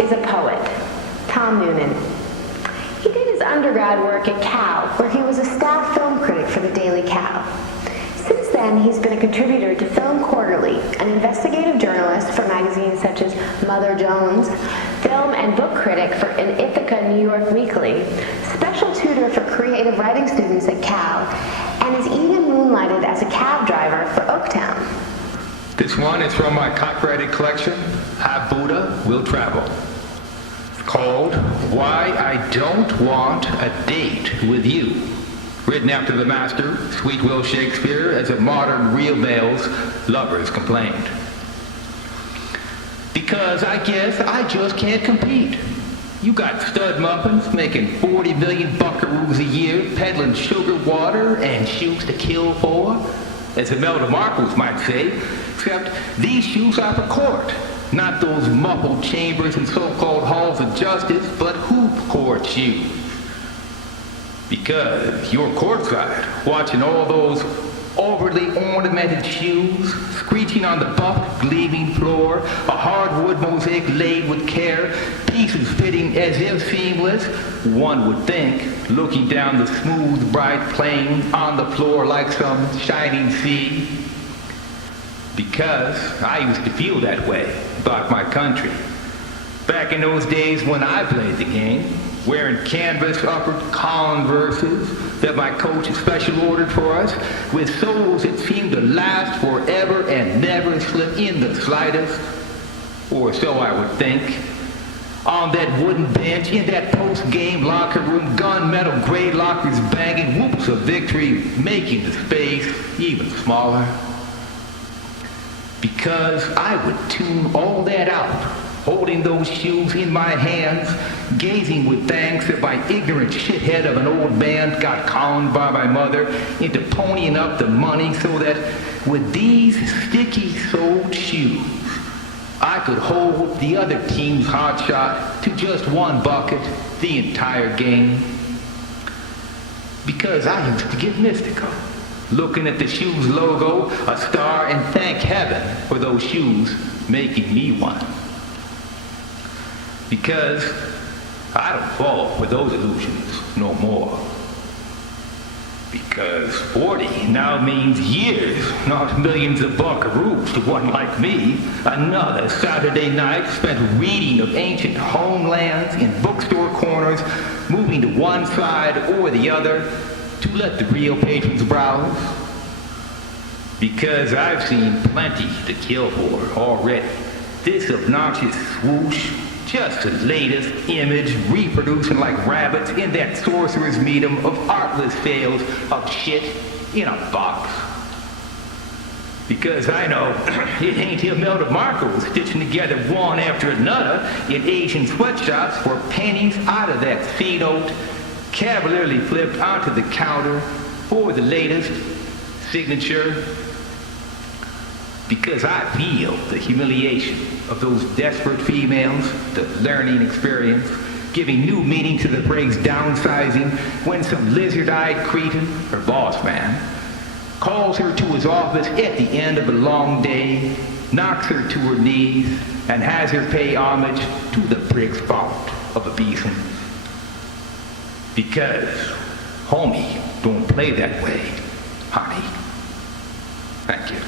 is a poet, Tom Noonan. He did his undergrad work at Cal, where he was a staff film critic for the Daily Cal. Since then, he's been a contributor to Film Quarterly, an investigative journalist for magazines such as Mother Jones, film and book critic for an Ithaca New York Weekly, special tutor for creative writing students at Cal, and has even moonlighted as a cab driver for Oaktown. This one is from my copyrighted collection, How Buddha Will Travel. It's called Why I Don't Want a Date with You. Written after the master, Sweet Will Shakespeare, as a modern real male's lovers complained. Because I guess I just can't compete. You got stud muffins making 40 million buckaroos a year, peddling sugar water and shoes to kill for, as Imelda Marcos might say, except these shoes are for court, not those muffled chambers and so-called halls of justice, but hoop court shoes. Because you're courtside, watching all those overly ornamented shoes, screeching on the buff, gleaming floor, a hardwood mosaic laid with care, pieces fitting as if seamless, one would think, looking down the smooth, bright plane on the floor like some shining sea. Because I used to feel that way about my country. Back in those days when I played the game, wearing canvas upper Converses that my coach special ordered for us, with soles that seemed to last forever and never slip in the slightest, or so I would think. On that wooden bench, in that post-game locker room, gunmetal gray lockers banging, whoops of victory, making the space even smaller. Because I would tune all that out, holding those shoes in my hands, gazing with thanks that my ignorant shithead of an old man got conned by my mother into ponying up the money so that with these sticky-soled shoes, I could hold the other team's hotshot to just one bucket the entire game. Because I used to get mystical, looking at the shoes logo, a star, and thank heaven for those shoes making me one. Because I don't fall for those illusions no more. Because 40 now means years, not millions of buckaroos to one like me. Another Saturday night spent reading of ancient homelands in bookstore corners, moving to one side or the other to let the real patrons browse. Because I've seen plenty to kill for already. This obnoxious swoosh, just the latest image reproducing like rabbits in that sorcerer's medium of artless fails of shit in a box. Because I know it ain't Imelda Marcos stitching together one after another in Asian sweatshops for pennies out of that C-note, cavalierly flipped onto the counter for the latest signature. Because I feel the humiliation of those desperate females, the learning experience, giving new meaning to the phrase downsizing when some lizard-eyed cretin, her boss man, calls her to his office at the end of a long day, knocks her to her knees, and has her pay homage to the prick's fault of obeisance. Because homie don't play that way, honey. Thank you.